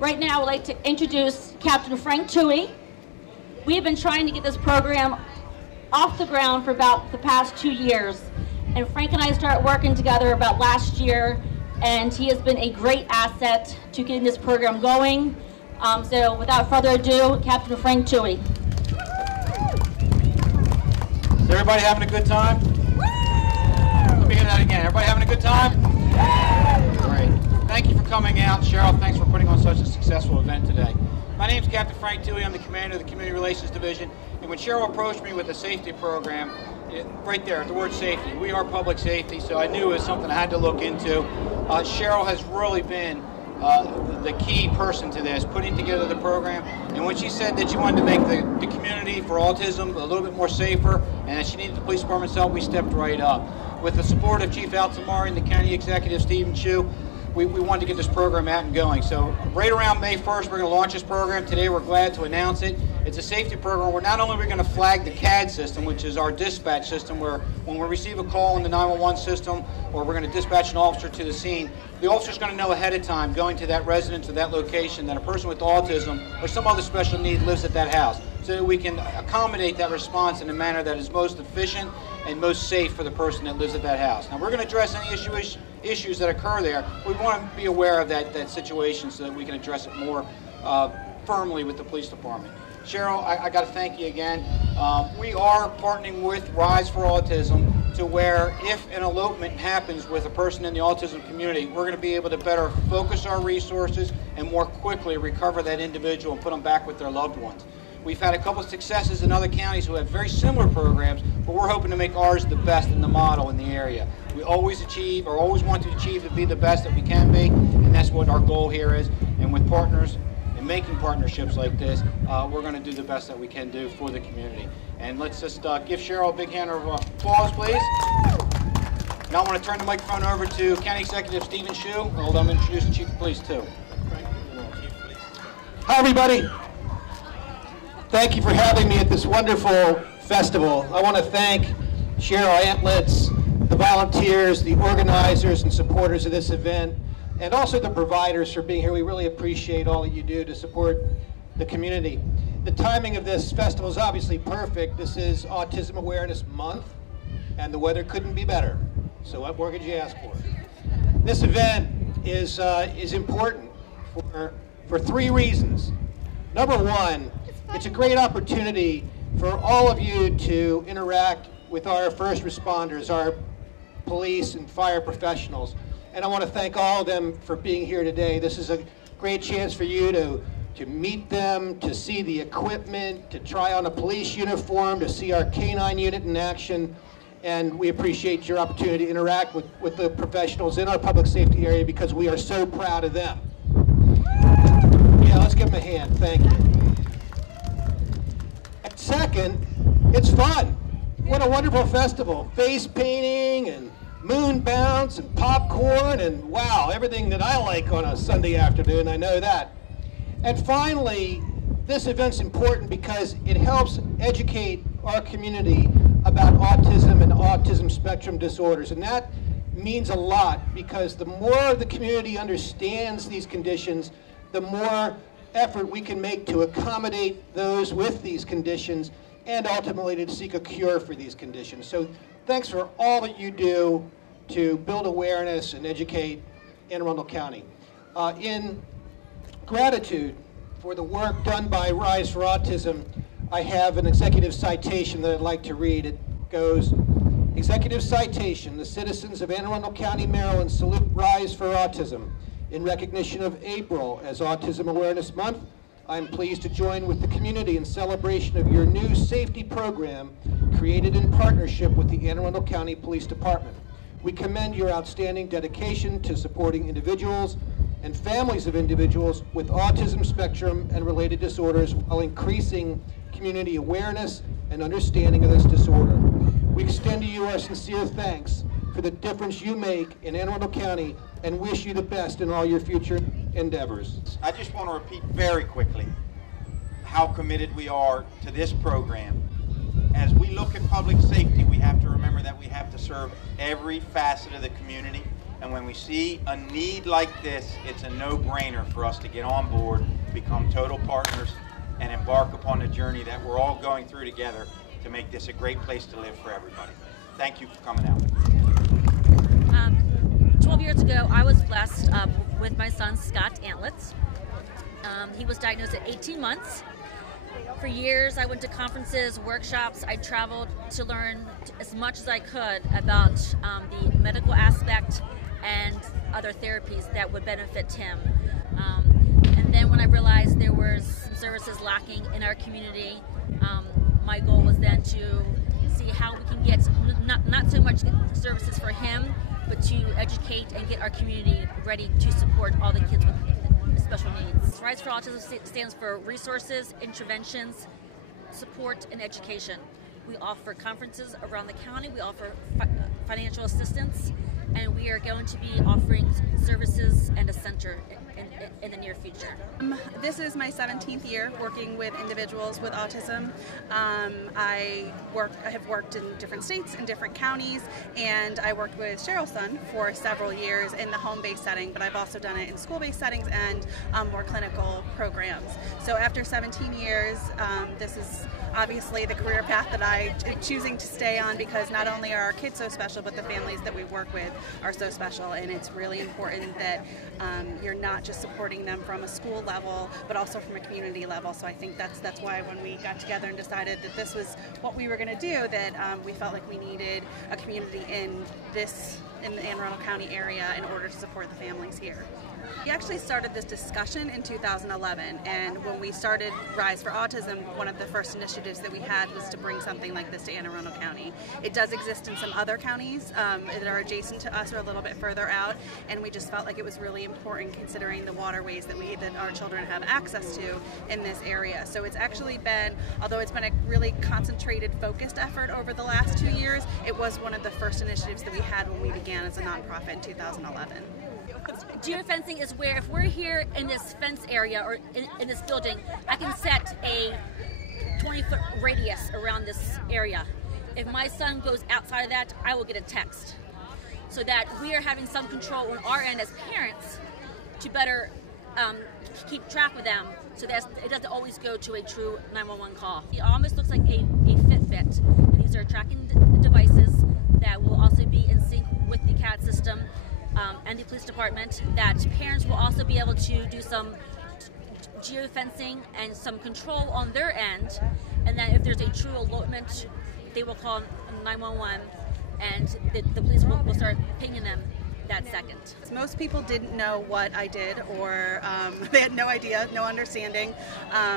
Right now, I'd like to introduce Captain Frank Tewey. We have been trying to get this program off the ground for about the past 2 years. And Frank and I started working together about last year, and he has been a great asset to getting this program going. So without further ado, Captain Frank Tewey. Is everybody having a good time? Let me hear that again. Everybody having a good time? Great. Thank you for coming out. Cheryl, thanks for putting on such a successful event today. My name is Captain Frank Tewey. I'm the commander of the Community Relations Division. And when Cheryl approached me with the safety program, right there, the word safety, we are public safety, so I knew it was something I had to look into. Cheryl has really been the key person to this, putting together the program. And when she said that she wanted to make the community for autism a little bit more safer and that she needed the police department's help, we stepped right up. With the support of Chief Altamari and the county executive, Schuh, we wanted to get this program out and going. So right around May 1st, we're going to launch this program. Today, we're glad to announce it. It's a safety program where not only are we going to flag the CAD system, which is our dispatch system, where when we receive a call in the 911 system, or we're going to dispatch an officer to the scene, the officer's going to know ahead of time, going to that residence or that location, that a person with autism or some other special need lives at that house, so that we can accommodate that response in a manner that is most efficient and most safe for the person that lives at that house. Now, we're going to address any issues that occur there. We want to be aware of that situation so that we can address it more firmly with the police department. Cheryl, I got to thank you again. We are partnering with Rise for Autism to where if an elopement happens with a person in the autism community, we're going to be able to better focus our resources and more quickly recover that individual and put them back with their loved ones. We've had a couple of successes in other counties who have very similar programs, but we're hoping to make ours the best in the model in the area. We always achieve, or always want to achieve, to be the best that we can be, and that's what our goal here is. And with partners and making partnerships like this, we're going to do the best that we can do for the community. And let's just give Cheryl a big hand of applause, please. Now I want to turn the microphone over to County Executive Stephen Schuh. Hold on, I'm introducing Chief of Police too. Hi, everybody. Thank you for having me at this wonderful festival. I want to thank Cheryl Antlitz, the volunteers, the organizers and supporters of this event, and also the providers for being here. We really appreciate all that you do to support the community. The timing of this festival is obviously perfect. This is Autism Awareness Month, and the weather couldn't be better. So what more could you ask for? This event is important for 3 reasons. Number one, it's a great opportunity for all of you to interact with our first responders, our police and fire professionals. And I want to thank all of them for being here today. This is a great chance for you to meet them, to see the equipment, to try on a police uniform, to see our K-9 unit in action. And we appreciate your opportunity to interact with the professionals in our public safety area because we are so proud of them. Yeah, let's give them a hand. Thank you. Second, it's fun. What a wonderful festival. Face painting and moon bounce and popcorn and wow, everything that I like on a Sunday afternoon, I know that. And finally, this event's important because it helps educate our community about autism and autism spectrum disorders. And that means a lot because the more the community understands these conditions, the more effort we can make to accommodate those with these conditions and ultimately to seek a cure for these conditions. So thanks for all that you do to build awareness and educate Anne Arundel County. In gratitude for the work done by Rise for Autism, I have an executive citation that I'd like to read. It goes, Executive citation, the citizens of Anne Arundel County, Maryland salute Rise for Autism. In recognition of April as Autism Awareness Month, I am pleased to join with the community in celebration of your new safety program created in partnership with the Anne Arundel County Police Department. We commend your outstanding dedication to supporting individuals and families of individuals with autism spectrum and related disorders while increasing community awareness and understanding of this disorder. We extend to you our sincere thanks for the difference you make in Anne Arundel County and wish you the best in all your future endeavors. I just want to repeat very quickly how committed we are to this program. As we look at public safety, we have to remember that we have to serve every facet of the community, And when we see a need like this, it's a no-brainer for us to get on board, become total partners, and embark upon the journey that we're all going through together to make this a great place to live for everybody. Thank you for coming out. 12 years ago, I was blessed with my son, Scott Antlitz. He was diagnosed at 18 months. For years, I went to conferences, workshops. I traveled to learn as much as I could about the medical aspect and other therapies that would benefit him. And then when I realized there were some services lacking in our community, my goal was then to see how we can get not so much services for him, but to educate and get our community ready to support all the kids with special needs. Rise for Autism stands for resources, interventions, support, and education. We offer conferences around the county, we offer financial assistance, and we are going to be offering services and a center in the near future. This is my 17th year working with individuals with autism. I have worked in different states and different counties, and I worked with Cheryl's son for several years in the home-based setting, but I've also done it in school-based settings and more clinical programs. So after 17 years, this is obviously the career path that I'm choosing to stay on, because not only are our kids so special, but the families that we work with are so special, and it's really important that you're not just supporting them from a school level, but also from a community level. So I think that's why when we got together and decided that this was what we were going to do, that we felt like we needed a community in the Anne Arundel County area in order to support the families here. We actually started this discussion in 2011, and when we started Rise for Autism, one of the first initiatives that we had was to bring something like this to Anne Arundel County. It does exist in some other counties that are adjacent to us or a little bit further out, and we just felt like it was really important considering the waterways that our children have access to in this area. So it's actually been, although it's been a really concentrated, focused effort over the last 2 years, it was one of the first initiatives that we had when we began as a nonprofit in 2011. Geofencing is where, if we're here in this fence area or in this building, I can set a 20-foot radius around this area. If my son goes outside of that, I will get a text. So that we are having some control on our end as parents to better keep track of them, so that it doesn't always go to a true 911 call. It almost looks like a Fitbit. And these are tracking devices that will also be in sync with the CAD system and the police department, that parents will also be able to do some geofencing and some control on their end, and then if there's a true elopement, they will call 911, and the police will start pinging them that second. Most people didn't know what I did, or they had no idea, no understanding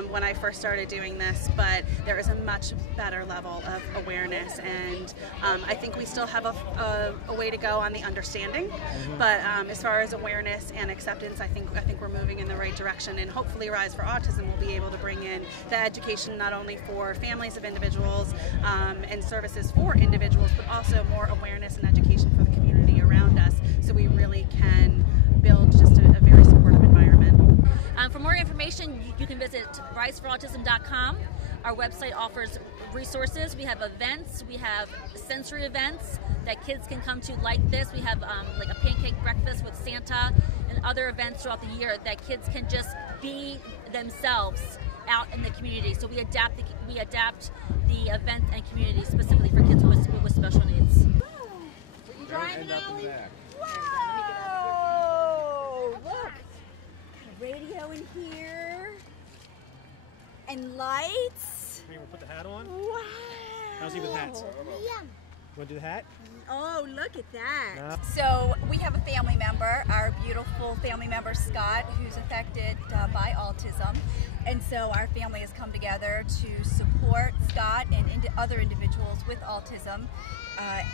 when I first started doing this, but there is a much better level of awareness, and I think we still have a way to go on the understanding, but as far as awareness and acceptance, I think we're moving in the right direction, and hopefully Rise for Autism will be able to bring in the education not only for families of individuals and services for individuals, but also more awareness and education for the community around us, so we really can build just a very supportive environment. For more information, you can visit riseforautism.com. Our website offers resources. We have events. We have sensory events that kids can come to like this. We have like a pancake breakfast with Santa and other events throughout the year that kids can just be themselves out in the community. So we adapt the event and community specifically for kids with special needs. Whoa! Look, radio in here, and lights. We'll put the hat on. Wow! How's he with hats? Yeah. Want to do the hat? Oh, look at that. No. So we have a family member, our beautiful family member Scott, who's affected by autism. And so our family has come together to support Scott and other individuals with autism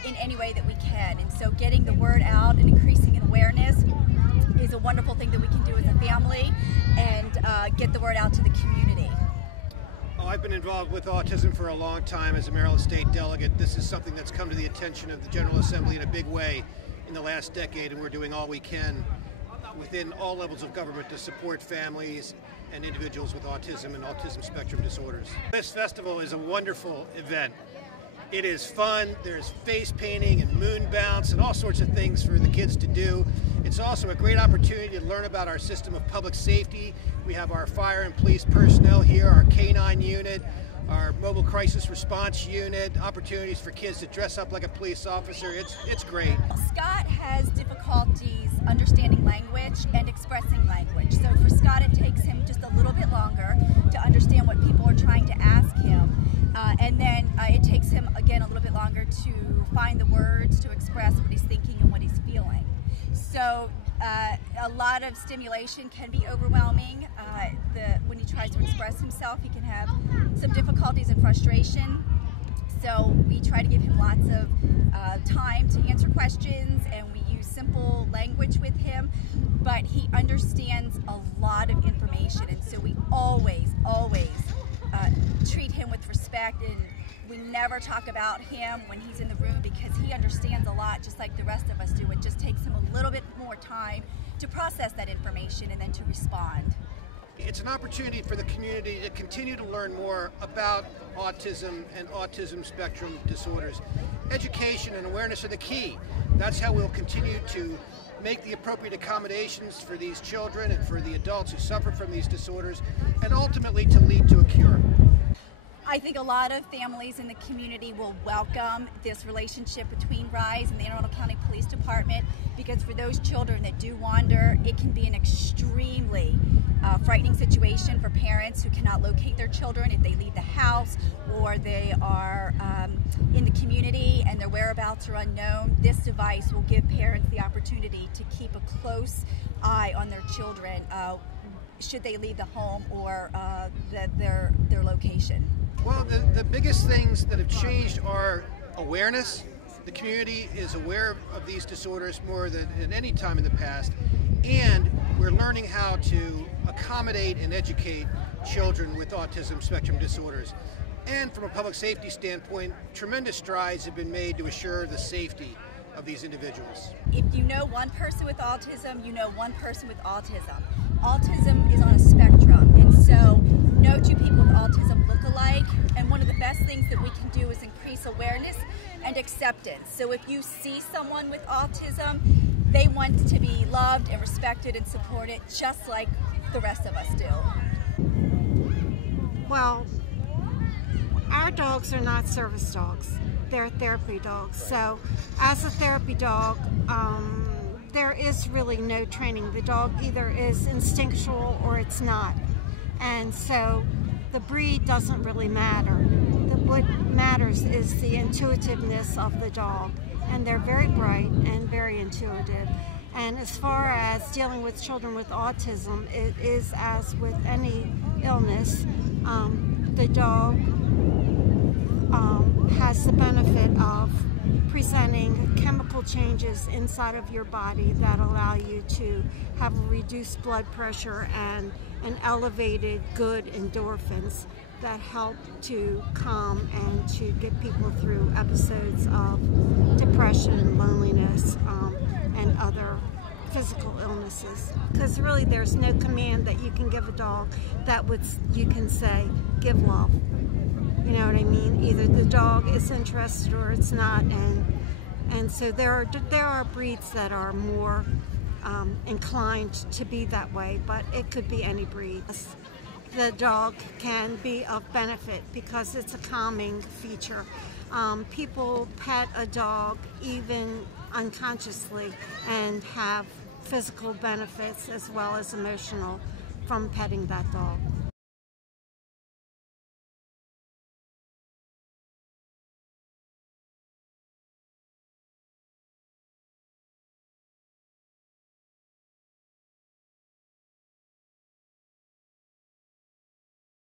in any way that we can. And so getting the word out and increasing awareness is a wonderful thing that we can do as a family, and get the word out to the community. Oh, I've been involved with autism for a long time as a Maryland State delegate. This is something that's come to the attention of the General Assembly in a big way in the last decade, and we're doing all we can within all levels of government to support families and individuals with autism and autism spectrum disorders. This festival is a wonderful event. It is fun. There's face painting and moon bounce and all sorts of things for the kids to do. It's also a great opportunity to learn about our system of public safety. We have our fire and police personnel here, our K-9 unit, our mobile crisis response unit, opportunities for kids to dress up like a police officer. It's great. Scott has difficulties understanding language and expressing language. So for Scott, it takes him just a little bit longer to understand what people are trying to ask him. And then it takes him, again, a little bit longer to find the words to express what he's thinking and what he's feeling. So a lot of stimulation can be overwhelming. When he tries to express himself, he can have some difficulties and frustration. So we try to give him lots of time to answer questions, and we use simple language with him, but he understands a lot of information, and so we always treat him with respect, and we never talk about him when he's in the room because he understands a lot just like the rest of us do. It just takes him a little bit more time to process that information and then to respond. It's an opportunity for the community to continue to learn more about autism and autism spectrum disorders. Education and awareness are the key. That's how we'll continue to make the appropriate accommodations for these children and for the adults who suffer from these disorders, and ultimately to lead to a cure. I think a lot of families in the community will welcome this relationship between RISE and the Anne Arundel County Police Department, because for those children that do wander, it can be an extremely frightening situation for parents who cannot locate their children if they leave the house or they are in the community and their whereabouts are unknown. This device will give parents the opportunity to keep a close eye on their children should they leave the home or their location. Well, the biggest things that have changed are awareness. The community is aware of these disorders more than at any time in the past, and we're learning how to accommodate and educate children with autism spectrum disorders. And from a public safety standpoint, tremendous strides have been made to assure the safety of these individuals. If you know one person with autism, you know one person with autism. Autism is on a spectrum, and so no two people with autism look alike, and one of the best things that we can do is increase awareness and acceptance. So if you see someone with autism, they want to be loved and respected and supported just like the rest of us do. Well, our dogs are not service dogs. They're therapy dogs. So as a therapy dog, there is really no training. The dog either is instinctual or it's not. And so the breed doesn't really matter. What matters is the intuitiveness of the dog. And they're very bright and very intuitive. And as far as dealing with children with autism, it is as with any illness. The dog has the benefit of presenting chemical changes inside of your body that allow you to have a reduced blood pressure and an elevated good endorphins that help to calm and to get people through episodes of depression, loneliness, and other physical illnesses. Because really there's no command that you can give a dog that you can say, give love. You know what I mean? Either the dog is interested or it's not, and so there are breeds that are more inclined to be that way, but it could be any breed. The dog can be of benefit because it's a calming feature. People pet a dog even unconsciously and have physical benefits as well as emotional from petting that dog.